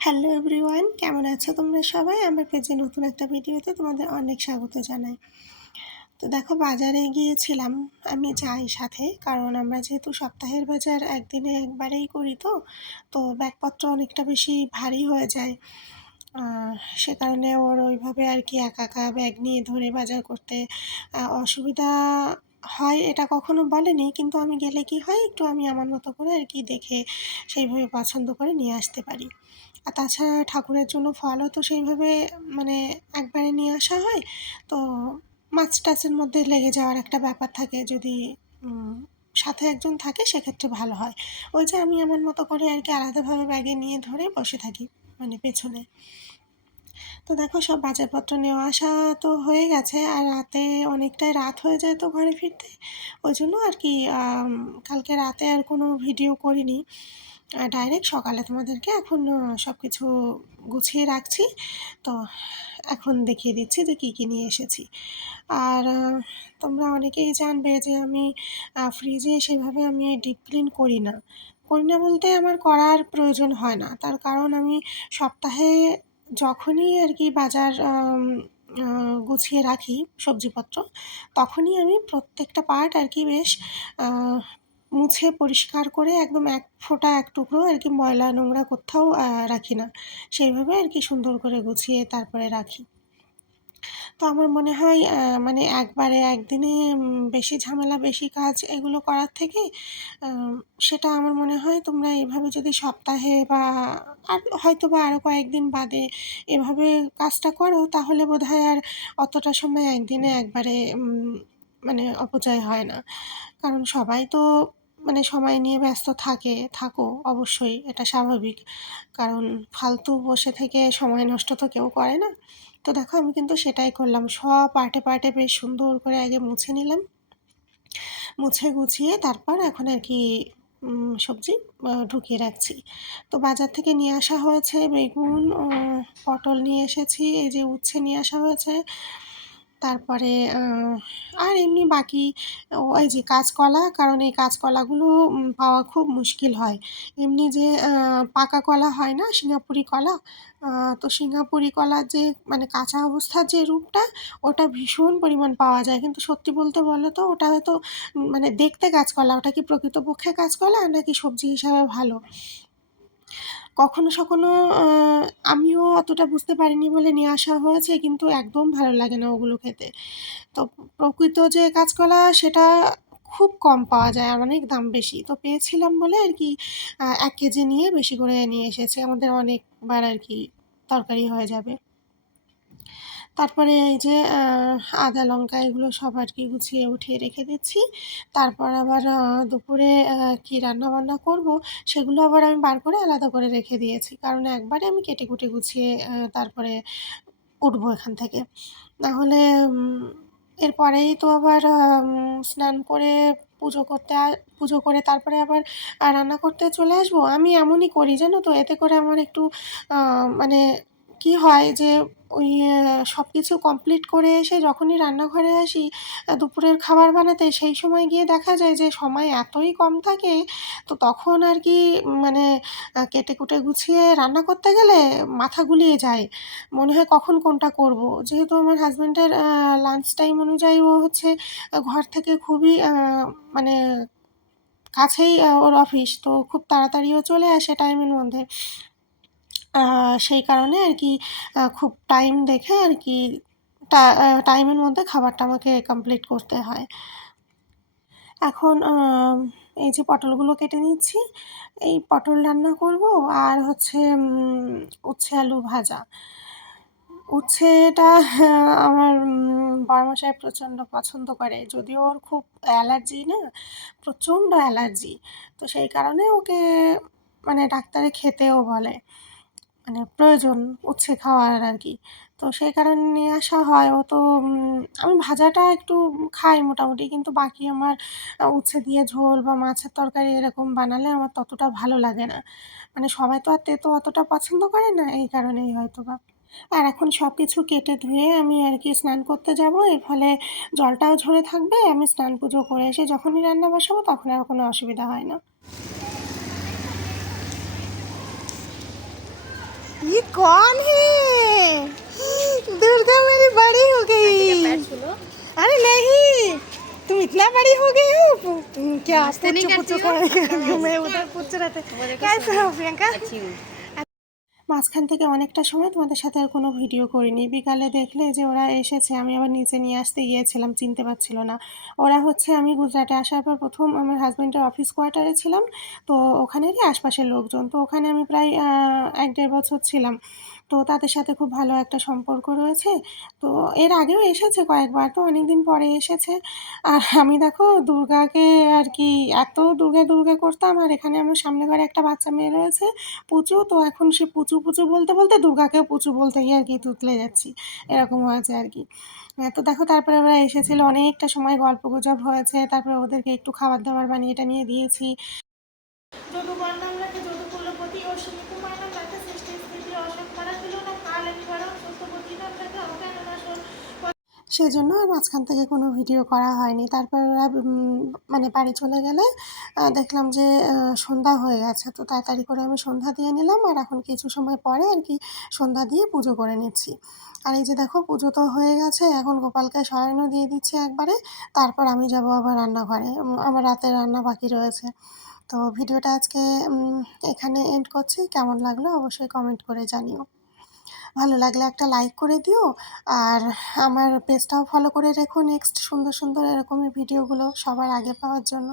Hello everyone, কেমন আছো তোমরা সবাই? আমার পেজে নতুন একটা ভিডিওতে তোমাদের অনেক স্বাগত জানাই। তো দেখো, বাজারে গিয়েছিলাম, আমি যাই সাথে, কারণ আমরা যেহেতু সপ্তাহের বাজার একদিনে একবারেই করি, তো ব্যাগপত্র অনেকটা বেশি ভারী হয়ে যায়। সে কারণে ওর ওইভাবে আর কি একা একা ব্যাগ নিয়ে ধরে বাজার করতে অসুবিধা হয়, এটা কখনো বলেনি, কিন্তু আমি গেলে কি হয়, একটু আমি আমার মতো করে আর কি দেখে সেইভাবে পছন্দ করে নিয়ে আসতে পারি। আর তাছাড়া ঠাকুরের জন্য ফলও তো সেইভাবে মানে একবারে নিয়ে আসা হয়। তো মাছ টাছের মধ্যে লেগে যাওয়ার একটা ব্যাপার থাকে, যদি সাথে একজন থাকে সেক্ষেত্রে ভালো হয়। ওই যে আমি আমার মতো করে আর কি আলাদাভাবে ব্যাগে নিয়ে ধরে বসে থাকি, মানে পেছনে। তো দেখো, সব বাজারপত্র নেওয়া আসা তো হয়ে গেছে, আর রাতে অনেকটাই রাত হয়ে যায় তো ঘরে ফিরতে। ওই জন্য আর কি কালকে রাতে আর কোনো ভিডিও করিনি, ডাইরেক্ট সকালে তোমাদেরকে এখন সব কিছু গুছিয়ে রাখছি। তো এখন দেখিয়ে দিচ্ছি যে কী কী নিয়ে এসেছি। আর তোমরা অনেকেই জানবে যে আমি ফ্রিজে সেভাবে আমি ডিপ ক্লিন করি না বলতে আমার করার প্রয়োজন হয় না। তার কারণ আমি সপ্তাহে যখনই আর কি বাজার গুছিয়ে রাখি সবজিপত্র, তখনই আমি প্রত্যেকটা পার্ট আর কি বেশ মুছে পরিষ্কার করে একদম এক ফোঁটা এক টুকরো আর কি ময়লা নোংরা কোথাও রাখি না। সেইভাবে আর কি সুন্দর করে গুছিয়ে তারপরে রাখি। তো আমার মনে হয় মানে একবারে একদিনে বেশি ঝামেলা, বেশি কাজ এগুলো করার থেকে সেটা আমার মনে হয় তোমরা এইভাবে যদি সপ্তাহে বা আর হয়তোবা আরও কয়েকদিন বাদে এভাবে কাজটা করো, তাহলে বোধহয় আর অতটা সময় একদিনে একবারে মানে অপচয় হয় না। কারণ সবাই তো মানে সময় নিয়ে ব্যস্ত থাকো অবশ্যই, এটা স্বাভাবিক। কারণ ফালতু বসে থেকে সময় নষ্ট তো কেউ করে না। তো দেখো, আমি কিন্তু সেটাই করলাম, সব পার্টে পার্টে বেশ সুন্দর করে আগে মুছে নিলাম, মুছে গুছিয়ে তারপর এখন আর কি সবজি ঢুকিয়ে রাখছি। তো বাজার থেকে নিয়ে আসা হয়েছে বেগুন, পটল নিয়ে এসেছি, এই যে উচ্ছে নিয়ে আসা হয়েছে। তারপরে আর এমনি বাকি ওই যে কাঁচকলা, কারণ এই কাঁচকলাগুলো পাওয়া খুব মুশকিল হয়। এমনি যে পাকা কলা হয় না, সিঙ্গাপুরি কলা, তো সিঙ্গাপুরি কলার যে মানে কাঁচা অবস্থার যে রূপটা, ওটা ভীষণ পরিমাণ পাওয়া যায়। কিন্তু সত্যি বলতে বলো তো, ওটা হয়তো মানে দেখতে কাঁচকলা, ওটা কি প্রকৃতপক্ষে কাঁচকলা নাকি সবজি হিসাবে ভালো? কখনো আমিও অতটা বুঝতে পারিনি বলে নিয়ে আসা হয়েছে, কিন্তু একদম ভালো লাগে না ওগুলো খেতে। তো প্রকৃত যে কাঁচকলা সেটা খুব কম পাওয়া যায়, আর অনেক দাম বেশি। তো পেয়েছিলাম বলে আর কি ১ কেজি নিয়ে বেশি করে নিয়ে এসেছি, আমাদের অনেকবার আর কি তরকারি হয়ে যাবে। তারপরে এই যে আদা লঙ্কা এগুলো সব আর কি গুছিয়ে উঠিয়ে রেখে দিচ্ছি। তারপর আবার দুপুরে কী রান্নাবান্না করব, সেগুলো আবার আমি বার করে আলাদা করে রেখে দিয়েছি, কারণ একবারে আমি কেটে কুটে গুছিয়ে তারপরে উঠবো এখান থেকে। নাহলে এরপরেই তো আবার স্নান করে পুজো করে তারপরে আবার রান্না করতে চলে আসবো। আমি এমনই করি জানো তো, এতে করে আমার একটু মানে কি হয় যে ওই সব কিছু কমপ্লিট করে এসে যখনই রান্নাঘরে আসি দুপুরের খাবার বানাতে, সেই সময় গিয়ে দেখা যায় যে সময় এতই কম থাকে। তো তখন আর কি মানে কেটে কুটে গুছিয়ে রান্না করতে গেলে মাথা গুলিয়ে যায়, মনে হয় কখন কোনটা করব। যেহেতু আমার হাজব্যান্ডের লাঞ্চ টাইম অনুযায়ী ও হচ্ছে ঘর থেকে খুবই মানে কাছেই ওর অফিস, তো খুব তাড়াতাড়িও চলে আসে টাইমের মধ্যে। সেই কারণে আর কি খুব টাইম দেখে আর কি টাইমের মধ্যে খাবারটা আমাকে কমপ্লিট করতে হয়। এখন এই যে পটলগুলো কেটে নিচ্ছি, এই পটল রান্না করব, আর হচ্ছে উচ্ছে আলু ভাজা। উচ্ছেটা আমার বড়মশাই প্রচণ্ড পছন্দ করে, যদিও ওর খুব অ্যালার্জি না, প্রচণ্ড অ্যালার্জি। তো সেই কারণে ওকে মানে ডাক্তারে খেতেও বলে, মানে প্রয়োজন উচ্ছে খাওয়ার আর কি। তো সেই কারণে নিয়ে আসা হয়। ও তো আমি ভাজাটা একটু খাই মোটামুটি, কিন্তু বাকি আমার উচ্ছে দিয়ে ঝোল বা মাছের তরকারি এরকম বানালে আমার ততটা ভালো লাগে না। মানে সবাই তো আর তেতো অতটা পছন্দ করে না, এই কারণেই হয়তোবা। আর এখন সব কিছু কেটে ধুয়ে আমি আর কি স্নান করতে যাব, এর ফলে জলটাও ঝরে থাকবে, আমি স্নান পুজো করে এসে যখনই রান্না বসাবো তখন আর কোনো অসুবিধা হয় না। कौन है? दुर्गा मेरी बड़ी हो गई। अरे नहीं, तुम इतना बड़ी हो गई हो। क्या पुच्चो पुच्चो मैं उधर पूछ रहे थे कैसे हो प्रियंका। মাঝখান থেকে অনেকটা সময় তোমাদের সাথে আর কোনো ভিডিও করিনি। বিকালে দেখলে যে ওরা এসেছে, আমি আবার নিচে নিয়ে আসতে গিয়েছিলাম, চিনতে পারছিল না। ওরা হচ্ছে আমি গুজরাটে আসার পর প্রথম আমার হাজব্যান্ডের অফিস কোয়ার্টারে ছিলাম, তো ওখানেরই আশপাশের লোকজন। তো ওখানে আমি প্রায় ১-১.৫ বছর ছিলাম। তো তাদের সাথে খুব ভালো একটা সম্পর্ক রয়েছে। তো এর আগেও এসেছে কয়েকবার, তো অনেকদিন পরে এসেছে। আর আমি দেখো দুর্গাকে আর কি এত দুর্গা দুর্গা করতাম, আর এখানে আমার সামনে ঘরে একটা বাচ্চা মেয়ে রয়েছে পুচু, তো এখন সে পুচু পুচু বলতে বলতে দুর্গাকেও পুচু বলতে গিয়ে আর কি তুতলে যাচ্ছি, এরকম হয়েছে আর কি। তো দেখো তারপরে ওরা এসেছিল, অনেকটা সময় গল্প গুজব হয়েছে, তারপরে ওদেরকে একটু খাবার দাবার বানিয়ে টানিয়ে দিয়েছি। যদু বর্ণাম রাখে যদু কুলপতি ও শিবকুমারনাম রাখে সৃষ্টি স্থিতি অশোক করা ছিল না কাল নিবারণ সত্যপতি নাম রাখে অজ্ঞান নাশন। সেজন্য আর মাঝখান থেকে কোনো ভিডিও করা হয়নি। তারপর ওরা মানে বাড়ি চলে গেলে দেখলাম যে সন্ধ্যা হয়ে গেছে, তো তাড়াতাড়ি করে আমি সন্ধ্যা দিয়ে নিলাম, আর এখন কিছু সময় পরে আর কি সন্ধ্যা দিয়ে পুজো করে নিচ্ছি। আর এই যে দেখো পুজো তো হয়ে গেছে, এখন গোপালকে শয়নও দিয়ে দিচ্ছি একবারে, তারপর আমি যাব আবার রান্নাঘরে, আমার রাতের রান্না বাকি রয়েছে। তো ভিডিওটা আজকে এখানে এন্ড করছি। কেমন লাগলো অবশ্যই কমেন্ট করে জানিও। ভালো লাগলে একটা লাইক করে দিও, আর আমার পেজটাও ফলো করে রেখো নেক্সট সুন্দর সুন্দর এরকমই ভিডিওগুলো সবার আগে পাওয়ার জন্য।